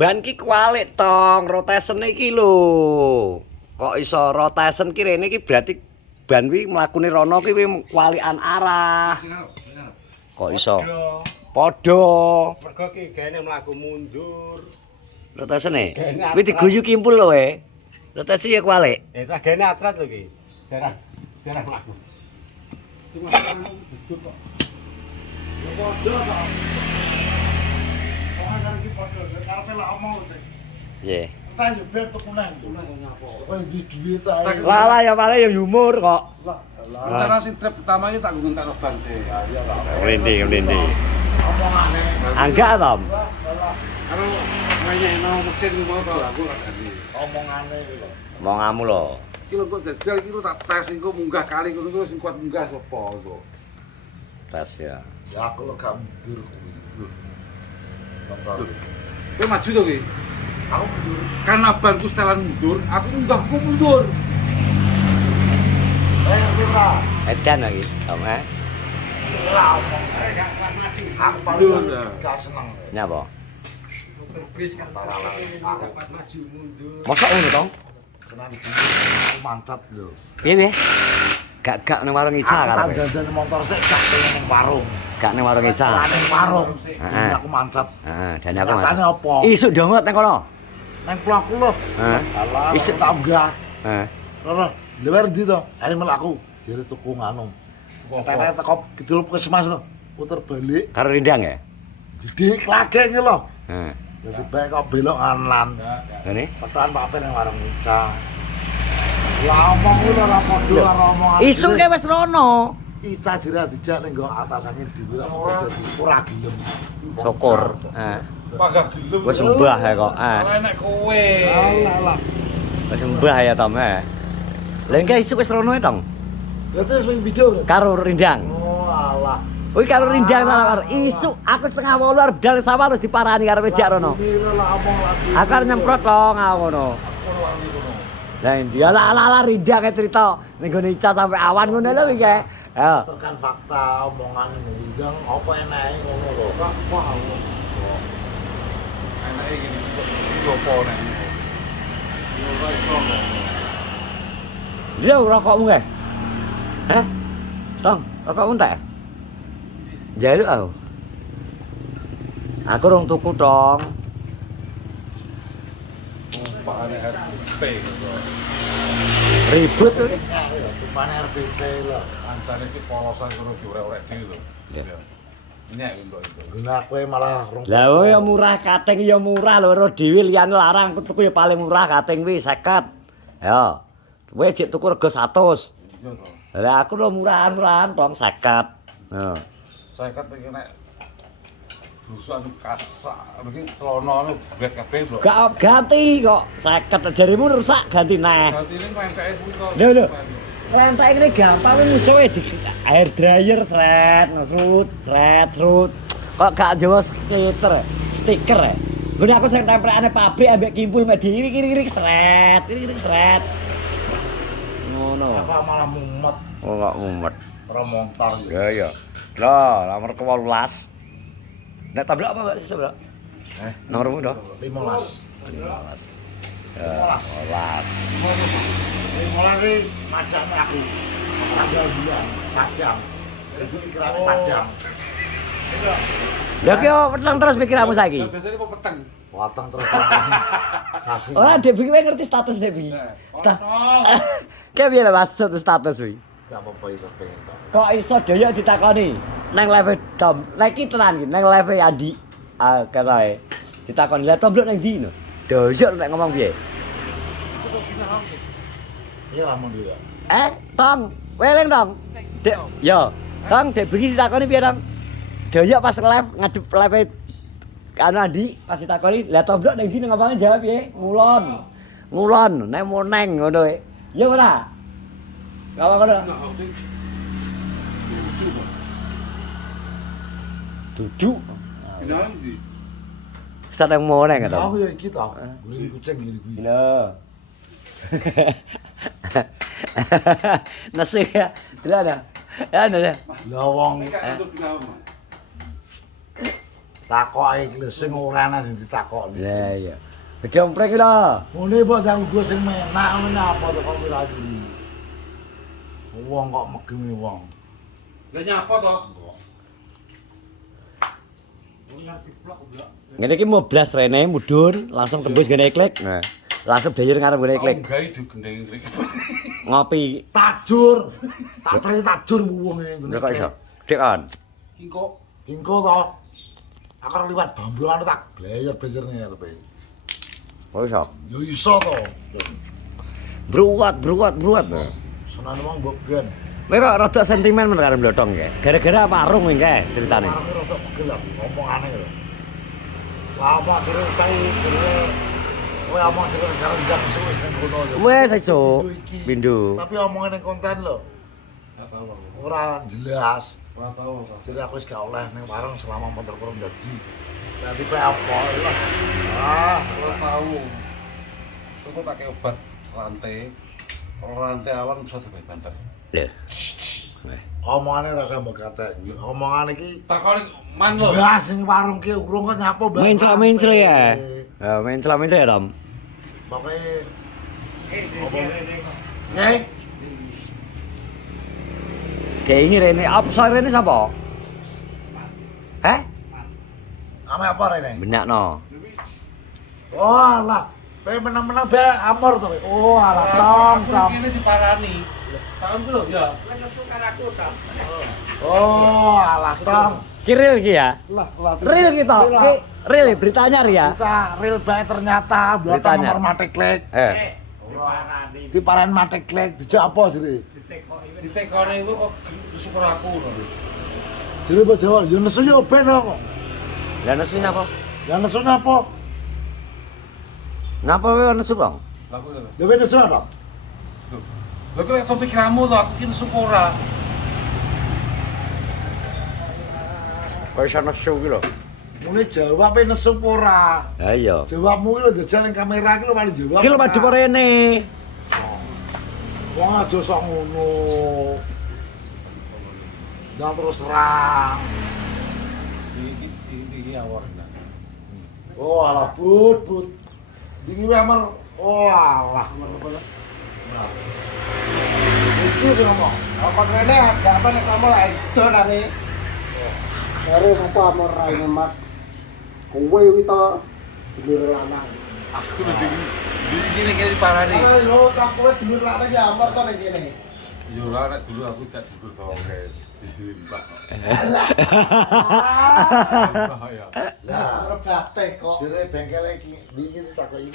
ban ki kualik tong, rotation iki lho. Kok iso rotation ki rene ki berarti ban wi mlakune rono ki kualikan arah. Kok iso? Padha. Mergo ki gene mlaku mundur. Rotation e. Kuwi diguyu kimpul lho we. Rotasi ya kualik. Gene atrat lho ki. Jarah mlaku. Cuma aku bujur kok. Ya padha kok. Kok iki padha karepe lak omong lho. Nggih. Entah yo ben tuku nang. Nyapa. Kok ndi duit ae. Lah ya paling ya humor kok. Rencana sing trip pertama iki tak ngentekno ban sih. Ya tak. Ngendi. Omongane. Angga Tom. Karo ngayeno mesin mau to aku ora ganti. Omongane iki lho. Omonganmu lho. Iki lho kok jajal iki lho tak tes iku munggah kali ngono sing kuat munggah sapa iku. Tas ya. Ya aku lho gak mundur kuwi. Motor. Kowe maju to kowe. Aku mundur. Karena banku setelan mundur, aku munggahku mundur. Ora. Edan lagi. Tom Ora omong. Aku paling gak seneng. Nyapa? Bis antara aku Maju mundur. Mosok ngono tong? seneng iki mancat lho. Piye? Gak nang warung Ica Aku tak karepe. jajan motor sik gak pengen ning warung. Gak nang warung Ica. Ora ning warung. Heeh. Aku mancat. Heeh, dan aku Nyatane mas. apa? Isuk dongot nang kono. Neng pulau lho. Heeh. Alah, Isuk. tak unggah. Heeh. Ora, lewer ndi to? Ayo melaku. Dire tuku nganu. Tene teko kidul puskesmas lho. Puter balik. Karo rindang ya? Didik lagi iki lho. Heeh. Dadi bae kok belok kanan. Ngene. Petan Pak Pen nang warung Ica. Lah omong kuwi ora padha karo omongan. Isuke wis rono. Ica dira dijak ning nggo atasane dhewe ora gelem. Syukur. Heeh. Pagah gelem. Wis mbah ya kok. Salah nek kowe. Alah. Wis mbah ya Tom. Lah engke isuk wis rono tong. Berarti wis main video berarti. Karo rindang. Oh alah. Kuwi karo rindang karo isuk aku setengah 8 arep budal sawah harus diparani karo wejak rono. Ini lah omong lagi. Aku arep nyemprot dong ngono. Lah endi ala rindang cerita ning gone Ica sampai awan ngono lho iki. Ya. Tekan fakta omongan ndang apa enake ngono lho. Wah. Enake iki opo nek. Yo ora iso. Dia rokokmu guys. Hah? Tong, rokokmu entek? Jaluk aku. Aku rong tuku dong. Pakane RP. Ribut tuh. Tumpane RBP lho. Ancane si polosan kono diorek-orek dhewe lho. Iya. Nyek untuk itu. Guna kowe malah rong. Lah oh ya murah kating ya murah lho ro dhewe liyane larang aku tuku ya paling murah kating kuwi 50. Ya. Kowe jek tuku rego 100. Iya to. Lah aku lho murahan-murahan tong 50. Heeh. Saya kan pengen nek busukan kasak, iki celana brek kabeh, Bro. Gak ganti kok 50 jarimu rusak ganti neh. Ganti ini menteke kuwi kok. Lho. Rentek ini gampang kuwi musuhe di air dryer sret, srut. Kok gak jawa stiker ya. Ngene aku sing templekane pabrik ambek kimpul mek diri-kiri sret, sret. Ngono. Apa malah mumet Oh gak mumet. ora motor. Ya. Lah, nomor ke-18. Nek tablak apa Mbak sisa, Mbak? Nomormu ndo? 15. 15. 15. 15. 15 iki madame aku. Tanggal 2 Padang. Jadi pikirane Padang. Lah ki peteng terus pikiranmu saiki. Biasane apa peteng? Wateng terus sasi. Ora Dek Biki kowe ngerti status Dek Biki. Kontol. Kayak piye maksud status kuwi? Gak apa-apa iso pengen. Kok iso doyok ditakoni nang live Tom. Lah iki tenan iki nang live Andi. Ah katae. Ditakoni lah Tom nang ndi no. Doyok nek ngomong piye? Iya lah mun dia. Tong, weling dong. Dek, yo. Tong Dek Biki ditakoni piye Tong? Doyok pas live ngadep live anu Andi pas ditakoni, lah Tom nang ndi ngomongnya jawab piye? Ngulon, nek mau neng ngono e. Ya ora? Kalau ngono. Duduk. Bilang sih. Sedang mau neng to. Aku ya iki to. Guling kucing ngene kuwi. Lho. Nasi ya. Tidak ada. Ya ada. Lah wong Untuk bilang. Takoki lho sing ora ana sing ditakoki. Lah iya. Gedompreng lho. Ngene mbok dang uga sing menak ngene apa to kok ora iki. Wong kok megemi wong. Lah nyapa to? Ngene iki mau blas rene mudhun langsung tembus gene klik. Nah, langsung dayer ngarep gene klik. Gawe digendeng iki. Ngopi. Tajur. Tak trene tajur wonge ngene. Lha kok iso? Dik on. Kingko. Kingko to. Akar liwat bambulan tak bleyer-bleyerne arepe. Kok iso? Yo iso to. Bruwat. Senane wong mbok gen. Kowe kok rada sentimen men karo Blotong kae. Gara-gara warung kae ceritane. Warunge rada pegel lah omongane lho. Lah apa jere bae jere kowe omong jere sekarang enggak iso wis ning kono yo. Wes iso pindho. Tapi omongane ning konten lho. Enggak tahu aku. Ora jelas. Ora tahu aku. Jadi aku wis gak oleh ning warung selama motor kurang jadi. Nanti pe apa lah. Ah, Ora tahu. Aku pakai obat rantai. Kalau rantai awan bisa sampai banter. Lho. omongane rasa mbok katek. Omongane iki Takoni man lho. bahas ning warung ki urung kok nyapo bahas. Mencel ya. Ya, mencel ya, Tom. Pokoke Nggih. Kayak ini Rene, apa soal Rene sapa? Heh? Ame apa rene? Benakno. Oh alah, pe menang-menang be amor to. Oh alah tong. Ini diparani. Tahun ku lho ya. Oh alah tong. Kiril ki ya? Lah Real gitu. Ki real ya, beritanya ya. Kita real bae ternyata blotong Beritanya. nomor mate klik. Eh. Diparan mate klik dijak apa jere? Ditekone iku kok syukur aku lho. Jere mbok jawab, yo nesu yo ben kok. Lah nesu napa? Ya nesu napa? Napa kowe nesu, Bang? Lah aku lho. Ya ben nesu apa? Lho kok topik pikiranmu to aku ki syukur ora. Kok iso nesu ki lho? Mune jawab e nesu apa ora? Ha iya. Jawabmu ki lho jajal ning kamera ki lho paling jawab. Ki lho madhep Rene. Wong aja sok ngono. Jangan terus terang. Iki awor. Oh alah but. Iki wae amar. Oh alah. Iki sing ngomong. Kok rene agak apa nek kamu lek donane. Sare kata amor raine mat. Kowe kuwi to dulur lanang. Aku lho iki iki diparani. Ana lho tak kowe dulur lanang ya amor to ning kene. Yo ora nek dulu aku tak dulu to guys. Itu mbak. Ya. Lah, Arep baktek kok. jere bengkel iki wingi ditakoki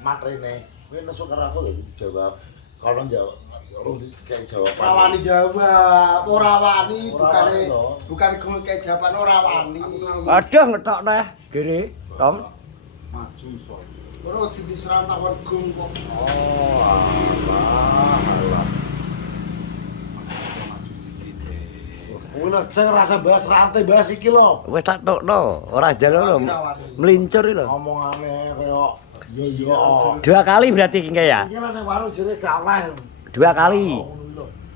matrene. Kowe nesu karo aku lho dijawab. Kalau jawab, urung dikek jawab. Ora wani jawab, ora wani Ora bukane wani lho. bukan gengke jawaban ora wani. Aduh ngetok teh. Gini, Tom. Maju soal. Ora diserang takon gong kok. Oh, alah. Maju sedikit. Kuwi sing rasa bahas rantai bahas iki lho. Wis tak tokno, ora jalo lho. Melincur iki lho. Omongane kaya yo. 2 kali berarti ki ya. Iki lho ning warung jere gak oleh. 2 kali.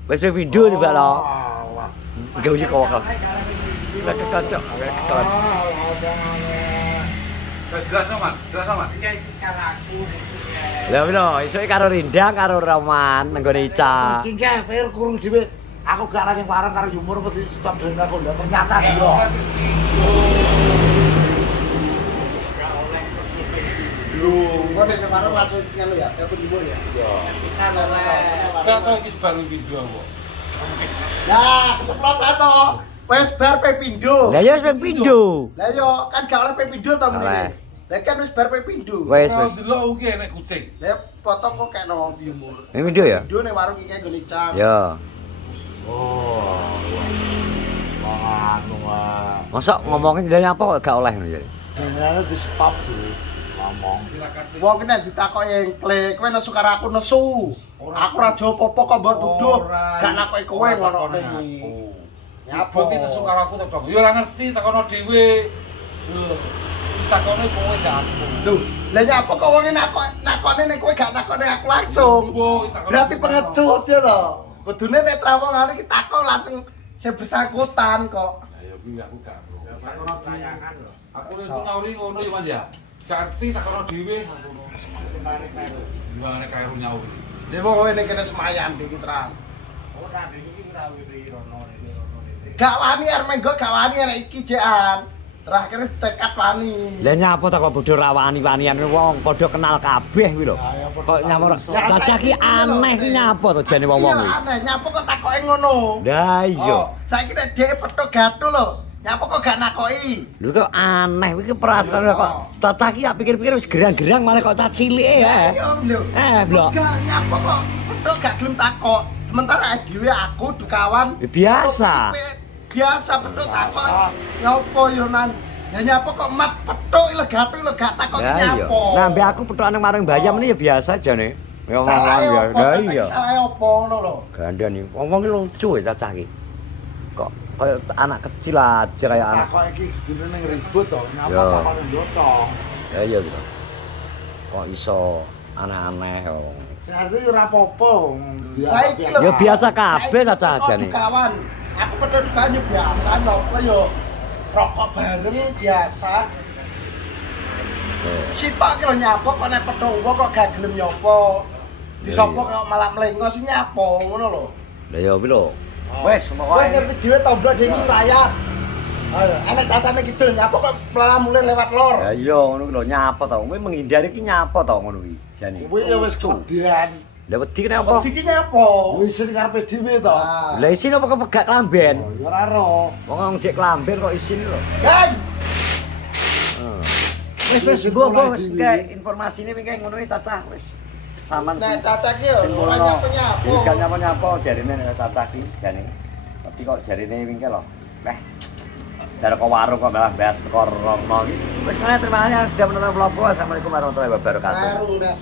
Wis pe pindho tiba lho. Alah. Gak usah kok. Lah kekocok, kekocok. Jelas aman, jelas aman. Lah pino, isoke karo Rindang karo Roman nenggone Ica. Iki nggih per kurung dhewe. Aku gak lagi warung karo Yumur mesti stop dhewe aku lho ternyata dia. Kok nek karo langsung ngono ya, aku dibur ya. Gak tau iki baru video aku. Ya, keceplosan to. Wes bar pe pindho. Lah ya wis ping pindho. Lah yo kan gak oleh pe pindho to Oleh. meneh. Lah kan wis bar pe pindho. Wes Kalau wis. delok iki enek kucing. Lah potong kok kena biumur. Ping pindho ya? Pindho ning warung iki nggone cang. Ya. Oh. Anu wae. Masa ngomongin jalan apa kok gak oleh ngono jadi. Dengane di stop dulu. Ngomong. Terima kasih. Wong ki nek ditakoki engkle, kowe nesu karo aku nesu. Aku ora jawab apa kok mbok tuduh. Gak nakoki kowe ngono iki. Ya apa iki nesu karo aku to, Dong? Ya ora ngerti takono dhewe. Lho. Takone kowe gak aku. Lho, lah nyapa kok wong nakone nek kowe gak nakone aku langsung. Berarti pengecut ya to. Kudune nek trawong hari iki takon langsung sing bersangkutan kok. ya kuwi aku gak bro. Takono Layangan lho. Aku Aku iso. nyawuri ngono ya Mas ya. Ganti takono dhewe ngono. Gimana kairu nyawuri. Dia mau ini kena semayan di Terang. Oh, tadi iki ora wiri rono rene. Gak wani arep menggo gak wani arek iki jekan. Terakhir tekad wani. Lah nyapa ta kok padha rawani-wanian wong padha kenal kabeh kuwi lho. Ya, ya, padha Kok nyamur kenal. cacah ki aneh ki nyapa to jane wong-wong Iya kuwi. aneh, nyapa kok takoke ngono? Lah iya. Oh, saiki nek dhek petuk gaduh lho. Nyapa kok gak nakoki? Lho kok aneh kuwi ki perasaan kok cacah ki tak pikir-pikir wis gerang-gerang malah kok cah cilike ya. Iya lho. Blok. Gak nyapa kok petuk gak gelem takok. Sementara dhewe aku dukawan Ya, biasa. Biasa petuk takok. Nyapa yo nan? Ya nyapa kok mat petuk lho gaduh lho gak takok Lah iya. nyapa. Nah, mbek aku petukane marang bayam ini ya biasa jane. Ya Salahe ngomong ya. apa? Lah Cacah iya. salahe apa ngono lho. Gandani. Wong-wong ki lucu ya cacah ki. Kok kayak anak kecil aja kayak anak. Takok iki jenenge ribut to, nyapa Yo. takok ndotong. Ya iya gitu. Kok iso aneh-aneh wong. Sing asli ora apa-apa. Ya biasa kabeh cacah jane. Kawan, aku petuk dukawan yo biasa nopo yo rokok bareng biasa. Sitok ki lho nyapa kok nek petuk kok gak gelem nyopo. Di Ya, sapa iya. kok malah mlengko sing nyapo ngono lho. Lah ya kuwi lho. Wes Wes pokoke ngerti dhewe tombro dhewe layar. Ayo, enek cacane kidul nyapa kok malah mulai lewat lor. ya iya ngono ki lho nyapa to. Kuwi menghindari ki nyapa to ngono kuwi jane. Kuwi ya wis kodian. Lah wedi kene apa? Iki nyapa? Wis sing karepe dhewe to. Lah isin apa kepegak klamben? Ya ora ro. Wong jek klamben kok isin lho. Guys, Wis mbok wis kayak informasine wingi ngono wis cacah wis. Saman nek cacah ki yo ora nyapa-nyapa. Iki gak nyapa-nyapa jarine nek cacah ki jane. Tapi kok jarine wingi lho. Leh. Dari ke warung kok malah bahas teko rono iki. Wis kene terima kasih sudah menonton vlogku. Assalamualaikum warahmatullahi wabarakatuh. Baru nek